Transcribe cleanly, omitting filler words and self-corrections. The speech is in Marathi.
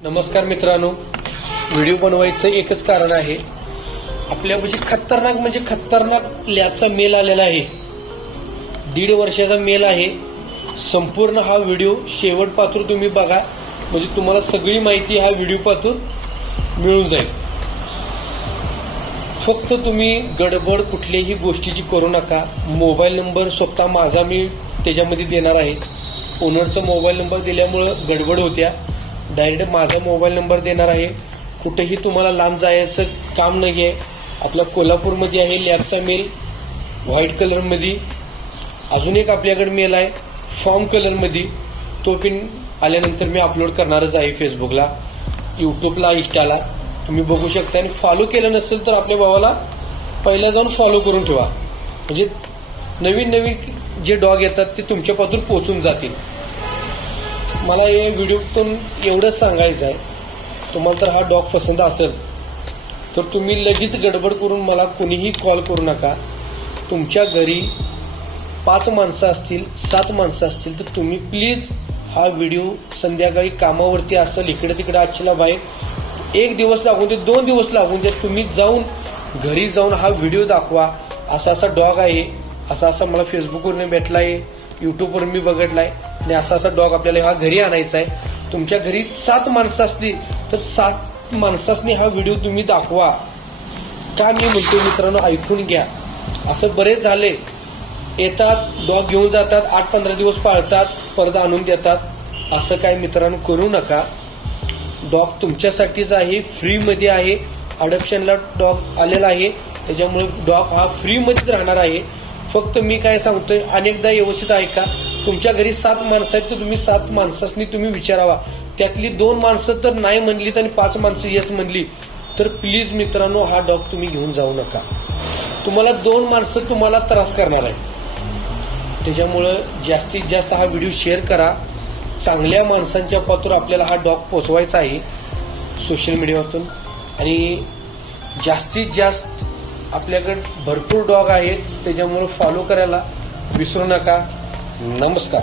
नमस्कार मित्रांनो, व्हिडिओ बनवायचं एकच कारण आहे. आपल्यापाशी खतरनाक लॅबचा मेल आलेला आहे. 1.5 वर्षाचा मेल आहे. संपूर्ण हा व्हिडिओ शेवट पासून तुम्ही बघा, म्हणजे तुम्हाला सगळी माहिती हा व्हिडिओ पासून मिळून जाईल. फक्त तुम्ही गडबड कुठल्याही गोष्टीची करू नका. मोबाईल नंबर स्वतः माझा मी त्याच्यामध्ये देणार आहे. ओनरचा मोबाईल नंबर दिल्यामुळं गडबड होत्या. डायरेक्ट माझा मोबाईल नंबर देणार आहे. कुठेही तुम्हाला लांब जायचं काम नाही आहे. आपला कोल्हापूरमध्ये आहे लॅबचा मेल, व्हाईट कलरमध्ये. अजून एक आपल्याकडे मेल आहे फॉर्म कलरमध्ये. तो पण आल्यानंतर मी अपलोड करणारच आहे फेसबुकला, यूट्यूबला, इंस्टाला. तुम्ही बघू शकता. आणि फॉलो केलं नसेल तर आपल्या भावाला पहिला जाऊन फॉलो करून ठेवा, म्हणजे नवीन जे डॉग येतात ते तुमच्यापासून पोहोचून जातील. मला या व्हिडिओतून एवढंच सांगायचं आहे, तुम्हाला जर हा डॉग पसंत असेल तर तुम्ही लगेच गडबड करून मला कोणीही कॉल करू नका. तुमच्या घरी 5 माणसं असतील, 7 माणसं असतील तर तुम्ही प्लीज हा व्हिडिओ संध्याकाळी कामावरती असेल, इकडे तिकडे आजच्याला बाहेर, 1 दिवस लागून दे, 2 दिवस लागून दे, तुम्ही जाऊन घरी जाऊन हा व्हिडिओ दाखवा. असा डॉग आहे, असा मला फेसबुकवरून भेटला आहे, यूट्यूबवर मी बघितला आहे, आणि असा डॉग आपल्याला हा घरी आणायचा आहे. तुमच्या घरी 7 माणसं असली तर 7 माणसांनी हा व्हिडिओ तुम्ही दाखवा. का मी म्हणतो मित्रांनो, ऐकून घ्या. असं बरेच झाले, येतात डॉग घेऊन जातात, 8-15 दिवस पाळतात, परत आणून देतात. असं काय मित्रांनो करू नका. डॉग तुमच्यासाठीच आहे, फ्रीमध्ये आहे. अडॉप्शनला डॉग आलेला आहे, त्याच्यामुळे डॉग हा फ्रीमध्येच राहणार आहे. फक्त मी काय सांगतोय, अनेकदा व्यवस्थित ऐका. तुमच्या घरी 7 माणसं आहेत तर तुम्ही 7 माणसांनी तुम्ही विचारावा. त्यातली 2 माणसं तर नाही म्हणलीत आणि 5 माणसं येस म्हणली तर प्लीज मित्रांनो हा डॉग तुम्ही घेऊन जाऊ नका. तुम्हाला 2 माणसं तुम्हाला त्रास करणार आहे. त्याच्यामुळं जास्तीत जास्त हा व्हिडिओ शेअर करा. चांगल्या माणसांच्या पातूर आपल्याला हा डॉग पोचवायचा आहे सोशल मीडियावरून. आणि जास्तीत जास्त आपल्याकडे भरपूर डॉग आहेत, त्याच्यामुळे फॉलो करायला विसरू नका. नमस्कार.